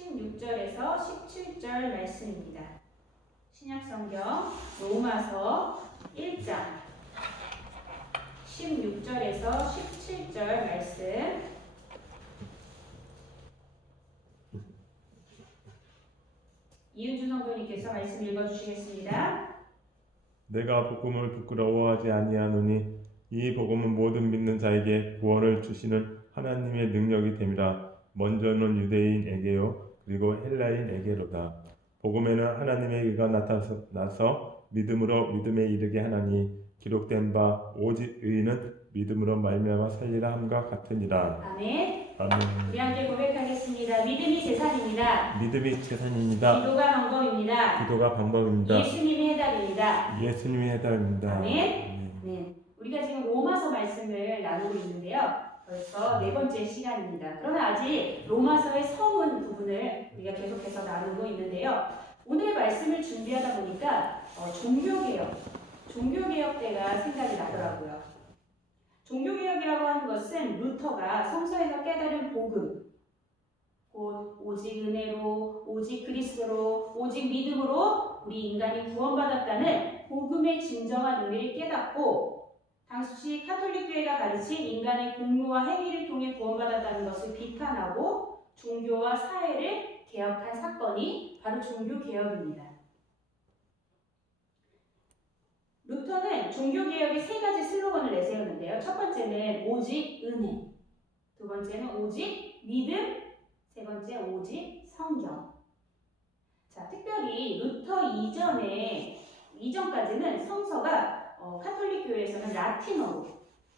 16절에서 17절 말씀입니다. 신약성경 로마서 1장 16절에서 17절 말씀 이은주 성도님께서 말씀 읽어주시겠습니다. 내가 복음을 부끄러워하지 아니하노니 이 복음은 모든 믿는 자에게 구원을 주시는 하나님의 능력이 됨이라. 먼저는 유대인에게요 그리고 헬라인에게로다. 복음에는 하나님의 의가 나타나서 믿음으로 믿음에 이르게 하나니 기록된 바 오직 의인은 믿음으로 말미암아 살리라 함과 같으니라. 아멘. 아멘. 우리 함께 고백하겠습니다. 믿음이 재산입니다. 믿음이 재산입니다. 기도가 방법입니다. 기도가 방법입니다. 예수님이 해답입니다. 예수님이 해답입니다. 아멘. 네. 우리가 지금 로마서 말씀을 나누고 있는데요. 벌써 네 번째 시간입니다. 그러나 아직 로마서의 서문 부분을 우리가 계속해서 나누고 있는데요. 오늘의 말씀을 준비하다 보니까 종교개혁 때가 생각이 나더라고요. 종교개혁이라고 하는 것은 루터가 성서에서 깨달은 복음, 곧 오직 은혜로, 오직 그리스도로, 오직 믿음으로 우리 인간이 구원받았다는 복음의 진정한 의미를 깨닫고 당시 카톨릭 교회가 가르친 인간의 공로와 행위를 통해 구원받았다는 것을 비판하고 종교와 사회를 개혁한 사건이 바로 종교개혁입니다. 루터는 종교개혁의 세 가지 슬로건을 내세우는데요. 첫 번째는 오직 은혜, 두 번째는 오직 믿음, 세 번째 오직 성경. 자, 특별히 루터 이전까지는 성서가 카톨릭 교회에서는 라틴어로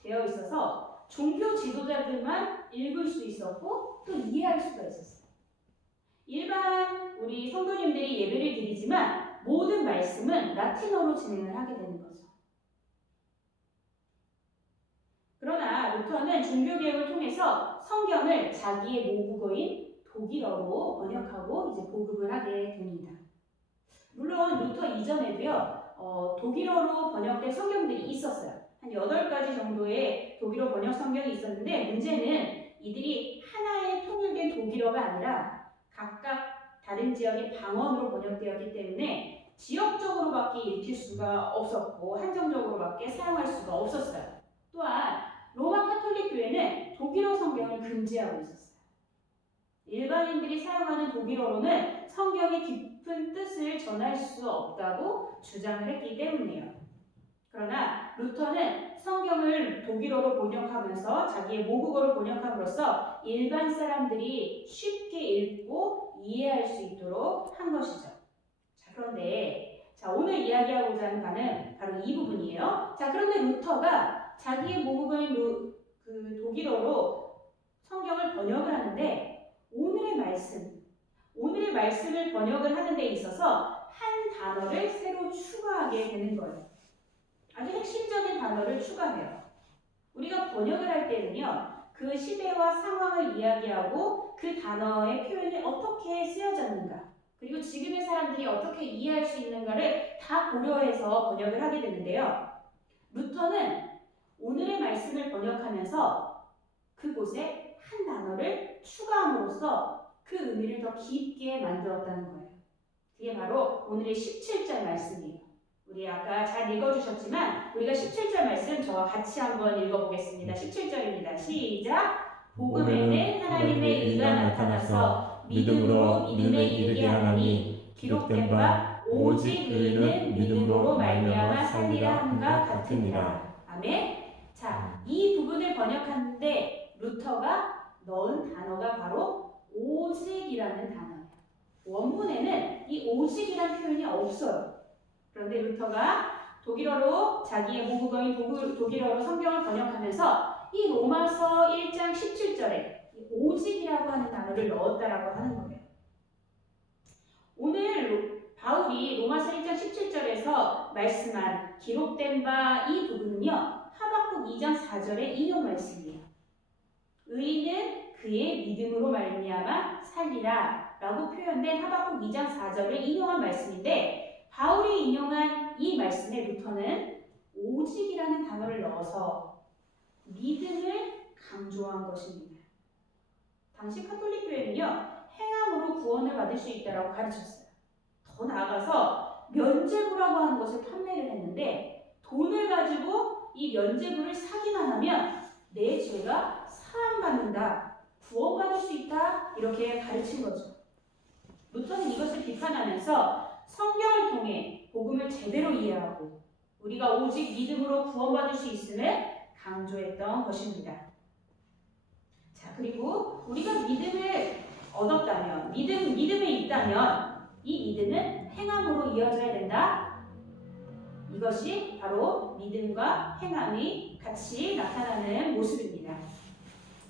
되어 있어서 종교 지도자들만 읽을 수 있었고 또 이해할 수가 있었어요. 일반 우리 성도님들이 예배를 드리지만 모든 말씀은 라틴어로 진행을 하게 되는 거죠. 그러나 루터는 종교개혁을 통해서 성경을 자기의 모국어인 독일어로 번역하고 이제 보급을 하게 됩니다. 물론 루터 이전에도요, 독일어로 번역된 성경들이 있었어요. 한 8가지 정도의 독일어 번역 성경이 있었는데 문제는 이들이 하나의 통일된 독일어가 아니라 각각 다른 지역의 방언으로 번역되었기 때문에 지역적으로밖에 읽힐 수가 없었고 한정적으로밖에 사용할 수가 없었어요. 또한 로마 카톨릭 교회는 독일어 성경을 금지하고 있었어요. 일반인들이 사용하는 독일어로는 성경의 깊은 뜻을 전할 수 없다고 주장을 했기 때문이에요. 그러나 루터는 성경을 독일어로 번역하면서 자기의 모국어로 번역함으로써 일반 사람들이 쉽게 읽고 이해할 수 있도록 한 것이죠. 자, 그런데 오늘 이야기하고자 하는 바는 바로 이 부분이에요. 자, 그런데 루터가 자기의 모국어인 독일어로 성경을 번역을 하는데 오늘의 말씀을 번역을 하는 데 있어서 한 단어를 새로 추가하게 되는 거예요. 아주 핵심적인 단어를 추가해요. 우리가 번역을 할 때는요, 그 시대와 상황을 이야기하고 그 단어의 표현이 어떻게 쓰여졌는가, 그리고 지금의 사람들이 어떻게 이해할 수 있는가를 다 고려해서 번역을 하게 되는데요. 루터는 오늘의 말씀을 번역하면서 그곳에 한 단어를 추가함으로써 그 의미를 더 깊게 만들었다는 거예요. 그게 바로 오늘의 17절 말씀이에요. 우리 아까 잘 읽어주셨지만 우리가 17절 말씀 저와 같이 한번 읽어보겠습니다. 17절입니다. 시작! 복음에는 하나님의 의가 나타나서 믿음으로 믿음에 이르게 하나니 기록된 바 오직 의인은 믿음으로 말미암아 살리라 함과 같으니라. 아멘. 자, 이 부분을 번역하는데 루터가 넣은 단어가 바로 오직이라는 단어예요. 원문에는 이 오직이라는 표현이 없어요. 그런데 루터가 독일어로 자기의 모국어인 독일어로 성경을 번역하면서 이 로마서 1장 17절에 오직이라고 하는 단어를 넣었다라고 하는 거예요. 오늘 바울이 로마서 1장 17절에서 말씀한 기록된 바 이 부분은요, 하박국 2장 4절의 인용 말씀이에요. 의인은 그의 믿음으로 말미암아 살리라 라고 표현된 하박국 2장 4절을 인용한 말씀인데, 바울이 인용한 이 말씀에 루터는 오직이라는 단어를 넣어서 믿음을 강조한 것입니다. 당시 카톨릭 교회는요, 행함으로 구원 받을 수 있다라고 가르쳤어요. 더 나아가서 면죄부라고 하는 것을 판매를 했는데 돈을 가지고 이 면죄부를 사기만 하면 내 죄가 사함받는다, 구원받을 수 있다 이렇게 가르친 거죠. 루터는 이것을 비판하면서 성경을 통해 복음을 제대로 이해하고 우리가 오직 믿음으로 구원받을 수 있음을 강조했던 것입니다. 자, 그리고 우리가 믿음을 얻었다면, 믿음에 있다면 이 믿음은 행함으로 이어져야 된다. 이것이 바로 믿음과 행함이 같이 나타나는 모습입니다.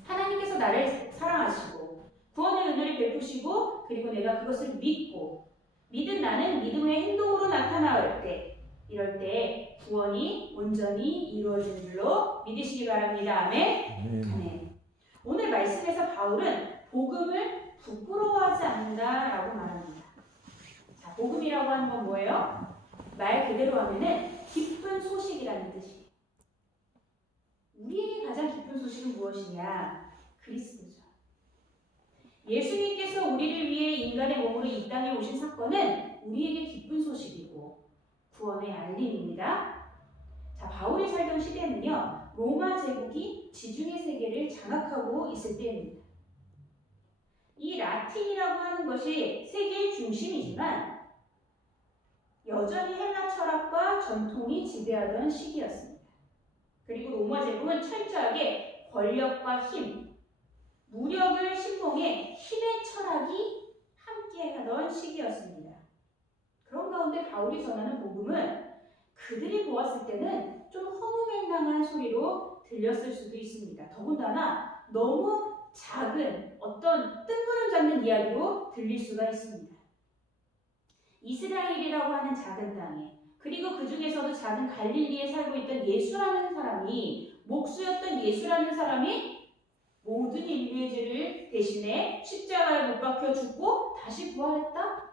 하나님께서 나를 사랑하시고 구원의 은혜를 베푸시고 그리고 내가 그것을 믿고 믿은 나는 믿음의 행동으로 나타나올 때 이럴 때 구원이 온전히 이루어지는 줄로 믿으시기 바랍니다. 아멘. 아멘. 오늘 말씀에서 바울은 복음을 부끄러워하지 않는다라고 말합니다. 자, 복음이라고 하는 건 뭐예요? 말 그대로 하면은 기쁜 소식이라는 뜻이에요. 우리에게 가장 기쁜 소식은 무엇이냐? 그리스도죠. 예수님께서 우리를 위해 인간의 몸으로 이 땅에 오신 사건은 우리에게 기쁜 소식이고 구원의 알림입니다. 자, 바울이 살던 시대는요, 로마 제국이 지중해 세계를 장악하고 있을 때입니다. 이 라틴이라고 하는 것이 세계의 중심이지만 여전히 헬라 철학과 전통이 지배하던 시기였습니다. 그리고 로마 제국은 철저하게 권력과 힘, 무력을 신봉해 힘의 철학이 함께하던 시기였습니다. 그런 가운데 바울이 전하는 복음은 그들이 보았을 때는 좀 허무맹랑한 소리로 들렸을 수도 있습니다. 더군다나 너무 작은 어떤 뜬구름 잡는 이야기로 들릴 수가 있습니다. 이스라엘이라고 하는 작은 땅에 그리고 그 중에서도 작은 갈릴리에 살고 있던 예수라는 사람이 목수였던 예수라는 사람이 모든 인류의 죄를 대신해 십자가에 못 박혀 죽고 다시 부활했다?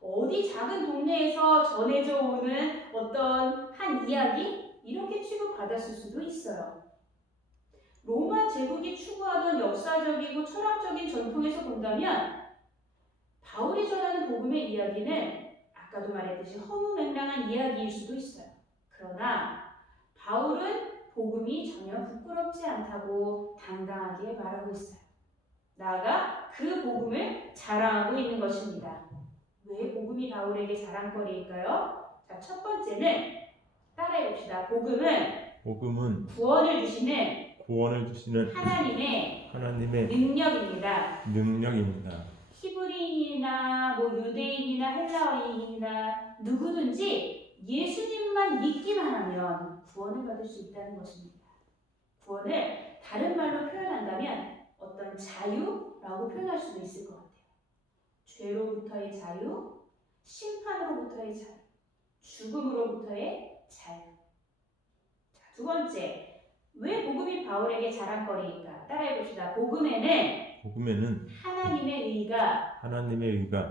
어디 작은 동네에서 전해져 오는 어떤 한 이야기? 이렇게 취급받았을 수도 있어요. 로마 제국이 추구하던 역사적이고 철학적인 전통에서 본다면 바울이 전하는 복음의 이야기는 아까도 말했듯이 허무맹랑한 이야기일 수도 있어요. 그러나 바울은 복음이 전혀 부끄럽지 않다고 당당하게 말하고 있어요. 나아가 그 복음을 자랑하고 있는 것입니다. 왜 복음이 바울에게 자랑거리일까요? 자, 첫 번째는 따라해봅시다. 복음은 구원을 주시는 하나님의 능력입니다. 히브리인이나 유대인이나 헬라인이나 누구든지 예수님만 믿기만 하면 구원을 받을 수 있다는 것입니다. 구원을 다른 말로 표현한다면 어떤 자유라고 표현할 수도 있을 것 같아요. 죄로부터의 자유, 심판으로부터의 자유, 죽음으로부터의 자유. 자, 두 번째, 왜 복음이 바울에게 자랑거리일까? 따라해봅시다. 복음에는 하나님의 의가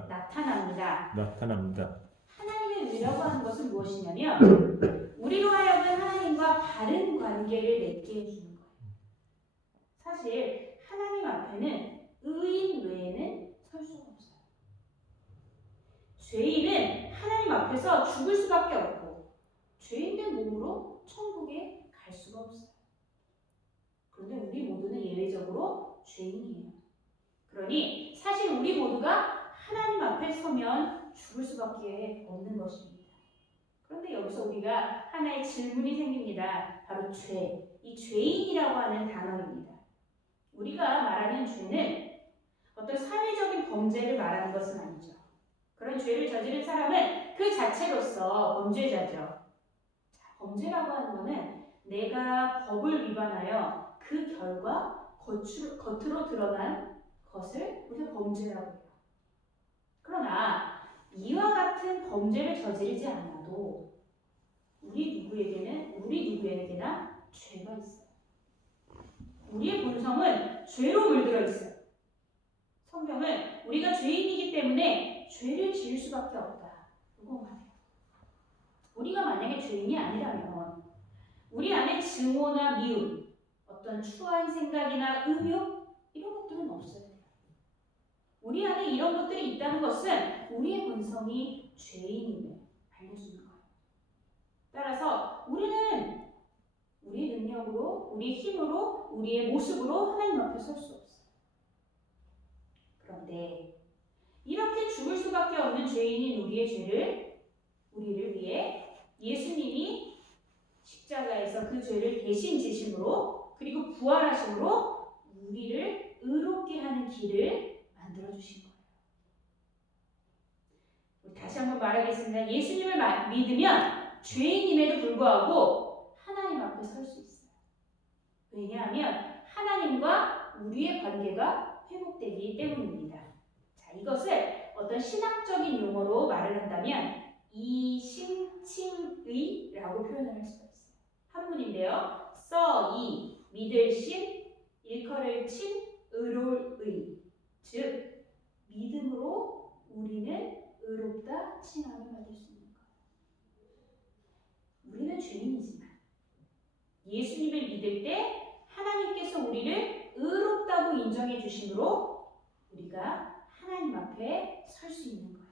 나타납니다. 하나님의 의라고 하는 것은 무엇이냐면 우리로 하여금 하나님과 바른 관계를 맺게 해주는 거예요. 사실 하나님 앞에는 의인 외에는 설 수가 없어요. 죄인은 하나님 앞에서 죽을 수밖에 없고 죄인된 몸으로 천국에 갈 수가 없어요. 그런데 우리 모두는 예외적으로 죄인이에요. 그러니 사실 우리 모두가 하나님 앞에 서면 죽을 수밖에 없는 것입니다. 그런데 여기서 우리가 하나의 질문이 생깁니다. 바로 죄, 이 죄인이라고 하는 단어입니다. 우리가 말하는 죄는 어떤 사회적인 범죄를 말하는 것은 아니죠. 그런 죄를 저지른 사람은 그 자체로서 범죄자죠. 자, 범죄라고 하는 것은 내가 법을 위반하여 그 결과 겉으로 드러난 것을 우리가 범죄라고 해요. 그러나 이와 같은 범죄를 저지르지 않아도 우리 누구에게나 죄가 있어요. 우리의 본성은 죄로 물들어 있어요. 성경은 우리가 죄인이기 때문에 죄를 지을 수밖에 없다. 이거 말해요. 우리가 만약에 죄인이 아니라면 우리 안에 증오나 미움, 어떤 추한 생각이나 음욕 이런 것들은 없어요. 우리 안에 이런 것들이 있다는 것은 우리의 본성이 죄인임을 알려주는 거예요. 따라서 우리는 우리의 능력으로, 우리의 힘으로, 우리의 모습으로 하나님 앞에 설 수 없어요. 그런데 이렇게 죽을 수밖에 없는 죄인인 우리의 죄를 우리를 위해 예수님이 십자가에서 그 죄를 대신 지심으로 그리고 부활하심으로 우리를 의롭게 하는 길을 만들어주신 거예요. 우리 다시 한번 말하겠습니다. 예수님을 믿으면 죄인임에도 불구하고 하나님 앞에 설 수 있어요. 왜냐하면 하나님과 우리의 관계가 회복되기 때문입니다. 자, 이것을 어떤 신학적인 용어로 말을 한다면 이심칭의라고 표현을 할 수가 있어요. 한문인데요. 이 믿을 심, 일컬을 친, 의로울 의. 즉 믿음으로 우리는 의롭다 칭함을 받을 수 있는 거예요. 우리는 죄인이지만 예수님을 믿을 때 하나님께서 우리를 의롭다고 인정해 주심으로 우리가 하나님 앞에 설 수 있는 거예요.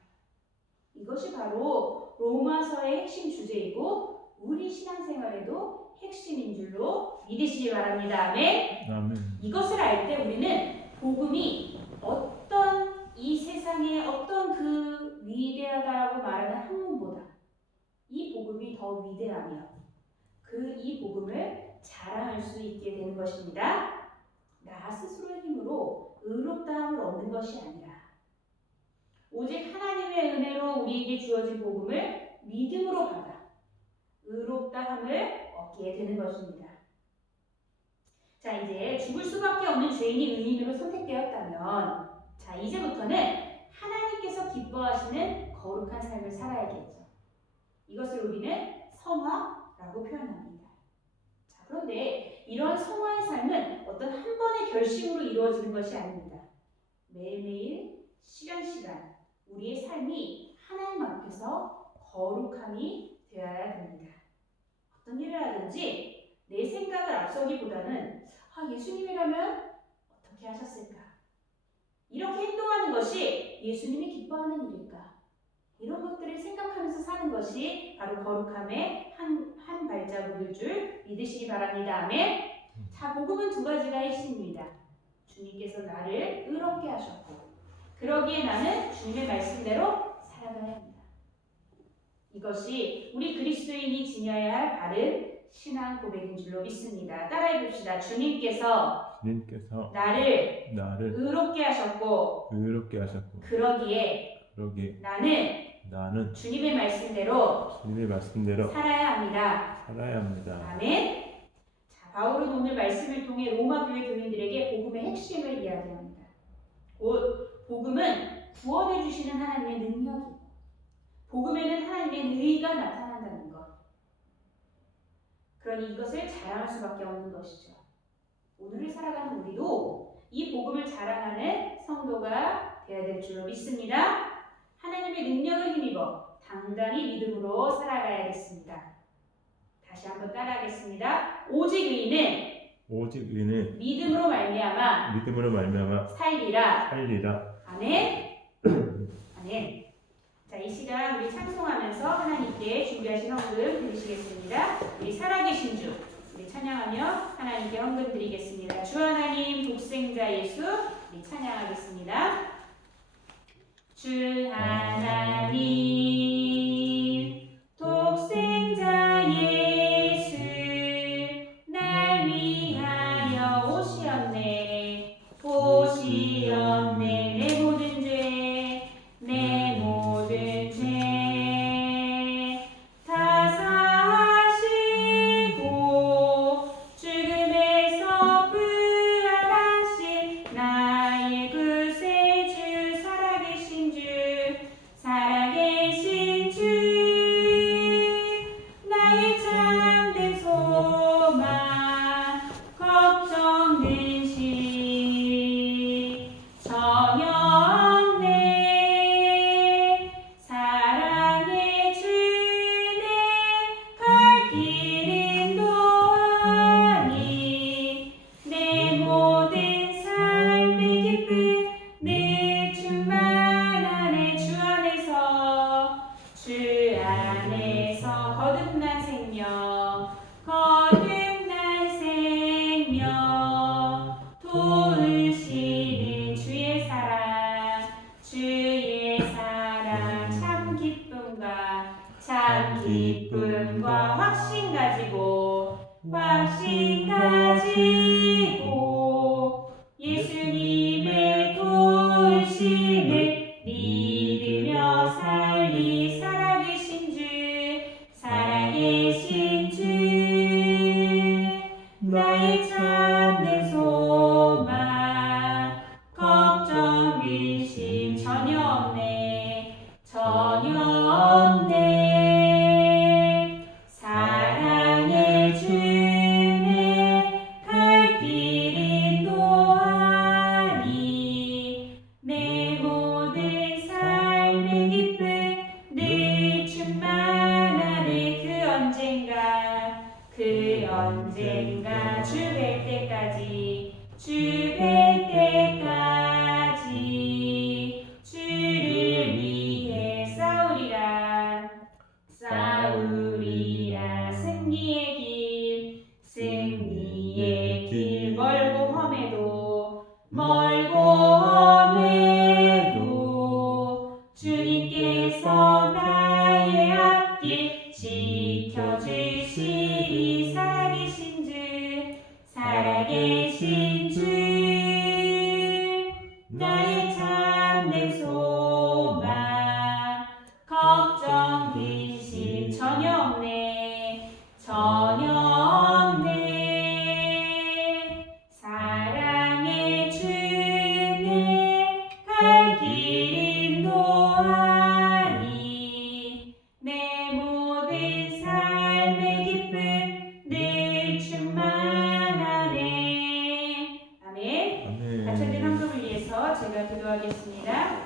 이것이 바로 로마서의 핵심 주제이고 우리 신앙생활에도 핵심인 줄로 믿으시기 바랍니다. 아멘. 아멘. 이것을 알 때 우리는 복음이 어떤 이 세상에 어떤 그 위대하다라고 말하는 학문보다 이 복음이 더 위대하며 이 복음을 자랑할 수 있게 되는 것입니다. 나 스스로의 힘으로 의롭다함을 얻는 것이 아니라 오직 하나님의 은혜로 우리에게 주어진 복음을 믿음으로 받아 의롭다함을 얻게 되는 것입니다. 자, 이제 죽을 수밖에 없는 죄인이 의인으로 선택되었다면 자, 이제부터는 하나님께서 기뻐하시는 거룩한 삶을 살아야겠죠. 이것을 우리는 성화라고 표현합니다. 자, 그런데 이러한 성화의 삶은 어떤 한 번의 결심으로 이루어지는 것이 아닙니다. 매일매일 시간시간 우리의 삶이 하나님 앞에서 거룩함이 되어야 됩니다. 어떤 일을 하든지 내 생각을 앞서기보다는 예수님이라면 어떻게 하셨을까? 이렇게 행동하는 것이 예수님이 기뻐하는 일일까? 이런 것들을 생각하면서 사는 것이 바로 거룩함의 한 발자국일 줄 믿으시기 바랍니다. 아멘. 자, 복음은 두 가지가 핵심입니다. 주님께서 나를 의롭게 하셨고 그러기에 나는 주님의 말씀대로 살아가야 합니다. 이것이 우리 그리스도인이 지녀야 할 바른 신앙 고백인 줄로 믿습니다. 따라해 봅시다. 주님께서 나를 의롭게 하셨고 그러기에 나는 주님의 말씀대로 살아야 합니다. 아멘. 자, 바울은 오늘 말씀을 통해 로마 교회 교인들에게 복음의 핵심을 이야기합니다. 곧 복음은 구원해 주시는 하나님의 능력이고 복음에는 하나님의 의가 나타난다는 것. 그러니 이것을 자랑할 수밖에 없는 것이죠. 오늘을 살아가는 우리도 이 복음을 자랑하는 성도가 되어야 될 줄로 믿습니다. 하나님의 능력을 힘입어 당당히 믿음으로 살아가야겠습니다. 다시 한번 따라하겠습니다. 오직 의인은 믿음으로 말미암아 살리라. 아멘. 아멘. 자, 이 시간 우리 찬송하면서 하나님께 준비하신 헌금 드리시겠습니다. 우리 살아계신 주 우리 찬양하며 하나님께 헌금 드리겠습니다. 주 하나님 독생자 예수 우리 찬양하겠습니다. 주 하나님 독생자 예수 날 위하여 오시었네 내 모든 죄 다 사하시고 죽음에서 부활하신 나의 구세주 살아계신 알고 엄해도 주님께서 나의 앞길 지켜주시리. 살아계신 주 나의 참된 소망 걱정 근심 전혀 없네. 사랑의 주님 갈 길 인도하니 내 모든 삶의 기쁨 늘 충만하네. 아멘. 갖춰진 한국을 위해서 제가 기도하겠습니다.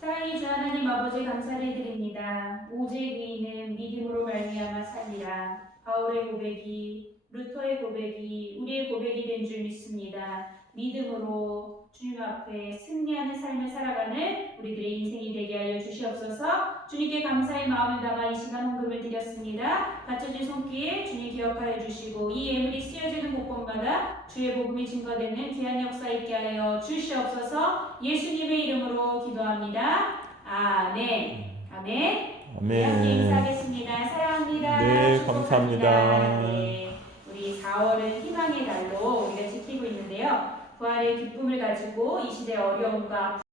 사랑의 주 하나님 아버지 감사를 드립니다. 오직 의인은 믿음으로 말미암아 살리라. 바울의 고백이, 루터의 고백이 우리의 고백이 된 줄 믿습니다. 믿음으로 주님 앞에 승리하는 삶을 살아가는 우리들의 인생이 되게 하여 주시옵소서. 주님께 감사의 마음을 담아 이 시간 헌금을 드렸습니다. 갖춰진 손길 주님 기억하여 주시고 이 예물이 쓰여지는 곳곳마다 주의 복음이 증거되는 귀한 역사 있게 하여 주시옵소서. 예수님의 이름으로 기도합니다. 아멘. 아멘. 네, 함께 인사하겠습니다. 사랑합니다. 네, 축복합니다. 감사합니다. 네, 우리 4월은 희망의 달로 우리가 지키고 있는데요. 부활의 기쁨을 가지고 이 시대 어려움과